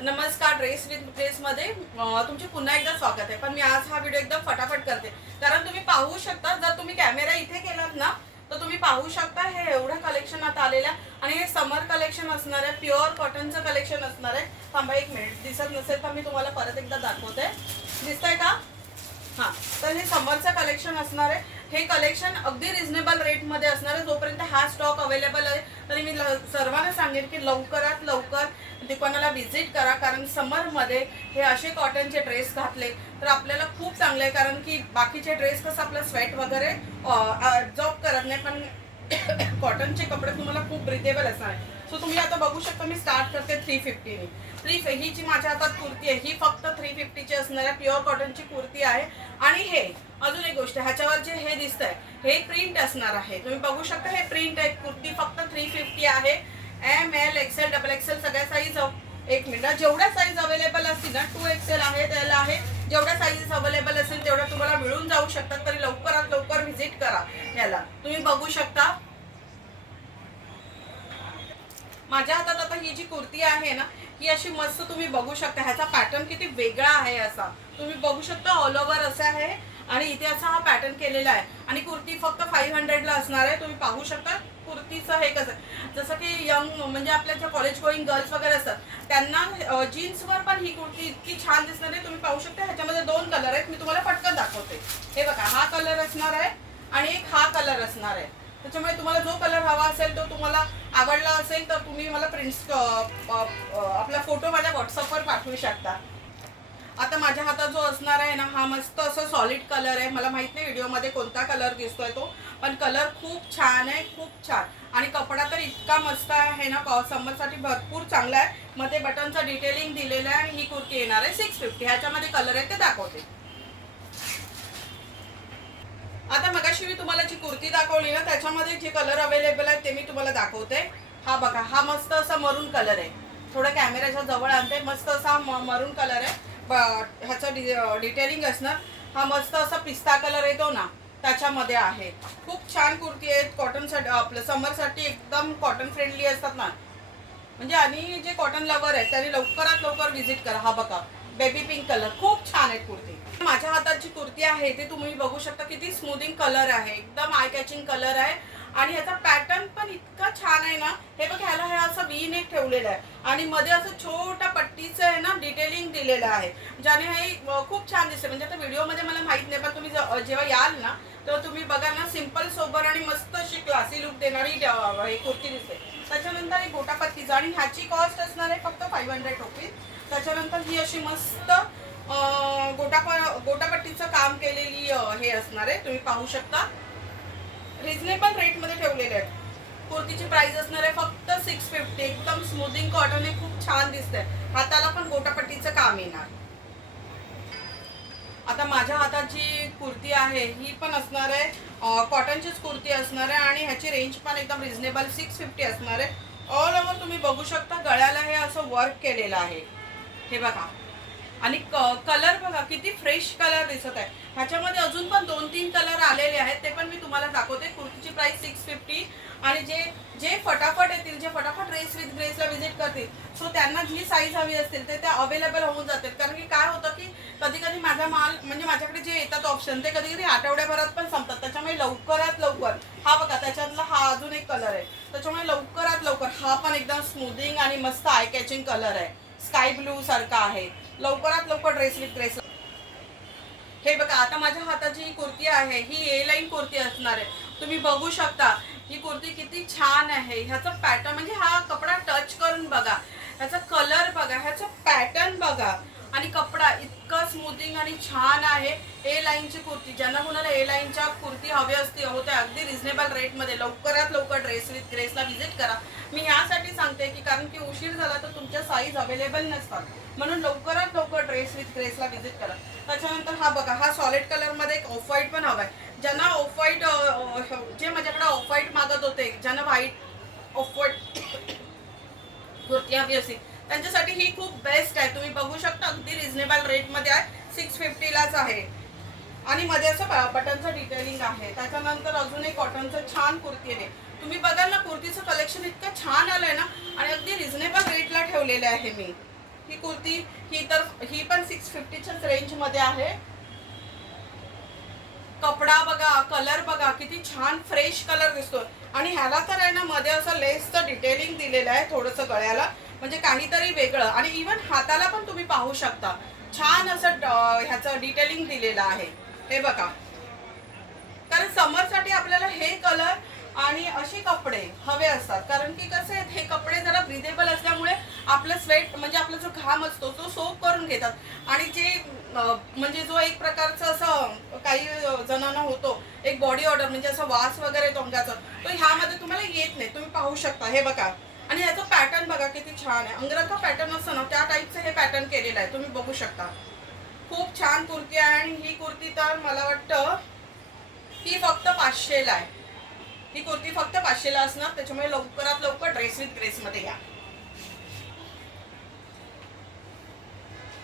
नमस्कार, dress with ड्रेसमध्ये तुमचे पुन्हा एकदा स्वागत आहे. पण मी आज हा व्हिडिओ एकदम फटाफट करते, कारण तुम्ही पाहू शकता, जर तुम्ही कॅमेरा इथे केलात ना तर तुम्ही पाहू शकता हे एवढं कलेक्शन आता आलेलं आहे. आणि हे समर कलेक्शन असणार आहे, प्युअर कॉटनचं कलेक्शन असणार आहे. थांबा एक मिनिट, दिसत नसेल तर मी तुम्हाला परत एकदा दाखवते. दिसतंय का? हां, तर हे समरचं कलेक्शन असणार आहे. हे कलेक्शन अगदी रिझनेबल रेटमध्ये असणार आहे. जोपर्यंत हा स्टॉक अवेलेबल आहे तरी मी सर्वांना सांगेन की लवकरात लवकर दुकानाला व्हिजिट करा, कारण समरमध्ये हे असे कॉटनचे ड्रेस घातले तर आपल्याला खूप चांगले आहे. कारण की बाकीचे ड्रेस कसं आपलं स्वेट वगैरे जॉब करत नाही, पण कॉटनचे कपडे तुम्हाला खूप ब्रिथेबल असणार आहे. सो तुम्ही आता बघू शकता, मी स्टार्ट करते 350 ही जी माझ्या हातात कुर्ती आहे ही फक्त 350ची असणार आहे. प्युअर कॉटनची कुर्ती आहे. आणि हे अजून एक गोष्ट, ह्याच्यावर जे हे दिसतंय हे प्रिंट असणार आहे. तुम्ही बघू शकता हे प्रिंट आहे. कुर्ती फक्त 350 आहे. ML XL XXL सगळ्या साईज. एक मिनिट, जेवढ्या साईज अवेलेबल असतील ना, 2XL आहे, L आहे, जेवढ्या साईज अवेलेबल असेल तेवढ्या तुम्हाला मिळून जाऊ शकतात. तरी लवकरात लवकर व्हिजिट करा याला. तुम्ही बघू शकता माझ्या हातात आता ही जी कुर्ती आहे ना ही अशी मस्त तुम्ही बघू शकता. ह्याचा पॅटर्न किती वेगळा आहे असा तुम्ही बघू शकता. ऑल ओव्हर असा आहे आणि इथे असा हा पॅटर्न केलेला आहे. आणि कुर्ती फक्त 500 ला असणार आहे. तुम्ही पाहू शकता कुर्तीचं हे कसं, जसं की यंग म्हणजे आपल्या ज्या कॉलेज गोईंग गर्ल्स वगैरे असतात त्यांना जीन्सवर पण ही कुर्ती इतकी छान दिसणार आहे. तुम्ही पाहू शकता ह्याच्यामध्ये 2 कलर आहेत. मी तुम्हाला पटकन दाखवते. हे बघा, हा कलर असणार आहे आणि एक हा कलर असणार आहे. त्याच्यामुळे तुम्हाला जो कलर हवा असेल तो तुम्हाला आवडला असेल तर तुम्ही मला प्रिंट्स आपला फोटो माझ्या व्हॉट्सअपवर पाठवू शकता. आता माझ्या हातात जो असणार आहे ना हा मस्त असं सॉलिड कलर आहे. मला माहित नाही व्हिडिओमध्ये कोणता कलर दिसतोय तो, पण कलर खूप छान आहे, खूप छान. आणि कपडा तर इतका मस्त आहे ना, समरसाठी भरपूर चांगला आहे. मध्ये बटनचं डिटेलिंग दिलेलं आहे. आणि ही कुर्ती येणार आहे 650. ह्याच्यामध्ये कलर आहे ते दाखवते. आता मगाशी मी तुम्हाला जी कुर्ती दाखवली ना त्याच्यामध्ये जे कलर अवेलेबल आहेत ते मी तुम्हाला दाखवते. हा बघा, हा मस्त असा मरून कलर आहे. थोडं कॅमेऱ्याच्या जवळ आणते. मस्त असा मरून कलर आहे. ह्याचं डिटेलिंग असणार. हा मस्त असा पिस्ता कलर येतो ना त्याच्यामध्ये आहे. खूप छान कुर्ती आहे. कॉटनसाठी आपलं समरसाठी एकदम कॉटन फ्रेंडली असतात ना, म्हणजे आणि जे कॉटन लवर आहेत त्यांनी लवकरात लवकर व्हिजिट करा. हा बघा, बेबी पिंक कलर खूप छान आहे कुर्ती. माझ्या हातात जी कुर्ती आहे ते तुम्ही बघू शकता किती स्मूथिंग कलर आहे, एकदम आय कॅचिंग कलर आहे. आणि ह्याचा पॅटर्न पण इतका छान आहे ना. हे बघा, ह्याला हे असं वी नेक ठेवलेलं आहे आणि मध्ये असं छोटा पट्टीचं आहे ना डिटेलिंग दिलेलं आहे, ज्याने हे खूप छान दिसते. म्हणजे आता व्हिडिओमध्ये मला माहित नाही, पण तुम्ही जेव्हा याल ना तर तुम्ही बघा ना, सिंपल सोबर आणि मस्त अशी क्लासी लुक देणारी ही कुर्ती दिसते. त्याच्यानंतर एक गोटापत्तीचा, आणि ह्याची कॉस्ट असणार आहे फक्त 500 रुपीज. त्याच्यानंतर ही अशी मस्त गोटापट्टीचं काम केलेली हे असणार आहे. तुम्ही पाहू शकता रिझनेबल रेटमध्ये ठेवलेले आहेत. कुर्तीची प्राइस असणार आहे फक्त 650. एकदम स्मूथिंग कॉटन आहे, खूप छान दिसतंय. हाताला पण गोटापट्टीचं काम येणार. आता माझ्या हातात जी कुर्ती आहे ही पण असणार आहे कॉटनचीच कुर्ती असणार आहे. आणि ह्याची रेंज पण एकदम रिझनेबल 650 असणार आहे. ऑल ओव्हर तुम्ही बघू शकता गळ्याला हे असं वर्क केलेलं आहे. हे बघा, आणि कलर बघा किती फ्रेश कलर दिसत आहे. ह्याच्यामध्ये अजून पण 2-3 कलर आलेले आहेत, ते पण मी तुम्हाला दाखवते. कुर्तीची प्राइस 650. आणि जे जे फटाफट येतील, जे फटाफट ड्रेस विथ ड्रेसला व्हिजिट करतील, सो त्यांना जी साईज हवी असतील ते त्या अवेलेबल होऊन जातील. कारण की काय होतं की कधी कधी माझा माल म्हणजे माझ्याकडे जे येतात ऑप्शन ते कधी कधी आठवड्याभरात पण संपतात. त्याच्यामुळे लवकरात लवकर हा बघा, त्याच्यातला हा अजून एक कलर आहे. त्याच्यामुळे लवकरात लवकर हा पण एकदम स्मूथिंग आणि मस्त आय कॅचिंग कलर आहे. स्काय ब्लू सारखा आहे. लवकरात लवकर ड्रेस विथ ड्रेस. हे बघा, आता माझ्या हाताची ही कुर्ती आहे ही ए लाईन कुर्ती असणार आहे. तुम्ही बघू शकता ही कुर्ती किती छान आहे. ह्याचा पॅटर्न म्हणजे हा कपडा टच करून बघा, ह्याचा कलर बघा, ह्याचा पॅटर्न बघा, आणि कपडा इतका स्मूथिंग आणि छान आहे. ए लाईनची कुर्ती, ज्यांना कोणाला ए लाईनच्या कुर्ती हवी असते होत्या अगदी रिझनेबल रेटमध्ये, लवकरात लवकर ड्रेस विथ ड्रेसला व्हिजिट करा. मी यासाठी सांगते की कारण की उशीर झाला तर तुमच्या साईज अवेलेबल नसतात, म्हणून लवकरात लवकर ड्रेस विथ ड्रेसला व्हिजिट करा. त्याच्यानंतर हा बघा, हा सॉलिड कलरमध्ये एक ऑफ व्हाईट पण हवा आहे. ज्यांना ऑफ व्हाईट जे माझ्याकडे ऑफ व्हाईट मागत होते, ज्यांना व्हाईट ऑफ व्हाईट कुर्ती हवी असेल त्यांच्यासाठी ही खूप बेस्ट आहे. तुम्ही बघू शकता अगदी रिझनेबल रेटमध्ये आहे. 650 लाच आहे. आणि मध्ये असं बटनचं डिटेलिंग आहे. त्याच्यानंतर अजून एक कॉटनचं छान कुर्ती आहे. तुम्ही बघाल ना कुर्तीचं कलेक्शन इतकं छान आलंय ना, आणि अगदी रिझनेबल रेटला ठेवलेलं आहे मी. ही कुर्ती ही पण 650च्याच रेंज मध्ये आहे. कपडा बघा, कलर बघा, किती छान फ्रेश कलर दिसतोय. आणि ह्याला तर आहे ना मध्ये असं लेसचं डिटेलिंग दिलेलं आहे थोडंसं गळ्याला, म्हणजे काहीतरी वेगळं. आणि इवन हाताला पण तुम्ही पाहू शकता छान असं ह्याचं डिटेलिंग दिलेलं आहे. हे बघा, कारण समरसाठी आपल्याला हे कलर आणि असे कपडे हवे असतात. कारण की कसे आहेत, हे कपडे जरा ब्रिदेबल असल्यामुळे आपलं स्वेट म्हणजे आपला जो घाम असतो तो सोक करून घेतात. आणि जे म्हणजे जो एक प्रकारचं असं काही जणांना होतो एक बॉडी ऑर्डर, म्हणजे असं वास वगैरे तोंडाचा, तो ह्यामध्ये तुम्हाला येत नाही. तुम्ही पाहू शकता हे बघा. आणि ह्याचा पॅटर्न बघा किती छान आहे. अंगरखा पॅटर्न असतं ना त्या टाईपचं हे पॅटर्न केलेलं आहे, तुम्ही बघू शकता. खूप छान कुर्ती आहे. आणि ही कुर्ती तर मला वाटतं ही फक्त 500ला आहे. ही कुर्ती फक्त 500ला असणार. त्याच्यामुळे लवकरात लवकर ड्रेस विथ ग्रेस मध्ये घ्या.